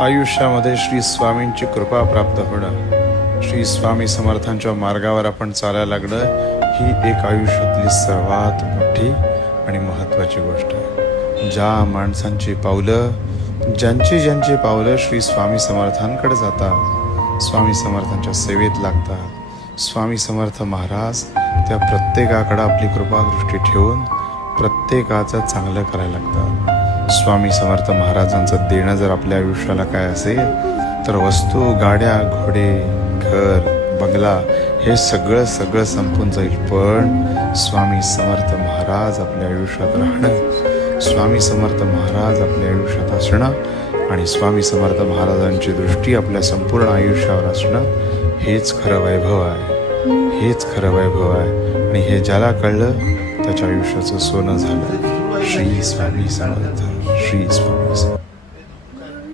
आयुष्यामध्ये श्री स्वामींची कृपा प्राप्त होणं, श्री स्वामी समर्थांच्या मार्गावर आपण चालायला लागणं ही एक आयुष्यातली सर्वात मोठी आणि महत्त्वाची गोष्ट आहे. ज्या माणसांची पावलं, ज्यांची पावलं श्री स्वामी समर्थांकडे जातात, स्वामी समर्थांच्या सेवेत लागतात, स्वामी समर्थ महाराज त्या प्रत्येकाकडे आपली कृपादृष्टी ठेवून प्रत्येकाचं चांगलं करायला लागतात. स्वामी समर्थ महाराजांचं देणं जर आपल्या आयुष्याला काय असेल तर वस्तू, गाड्या, घोडे, घर, बंगला हे सगळं संपून जाईल, पण स्वामी समर्थ महाराज आपल्या आयुष्यात राहणं, स्वामी समर्थ महाराज आपल्या आयुष्यात असणं आणि स्वामी समर्थ महाराजांची दृष्टी आपल्या संपूर्ण आयुष्यावर असणं हेच खरं वैभव आहे, हेच खरं वैभव आहे. आणि हे ज्याला कळलं त्याच्या आयुष्याचं सोनं झालं. श्री स्वामी समर्थ, श्री स्वामी समर्थ.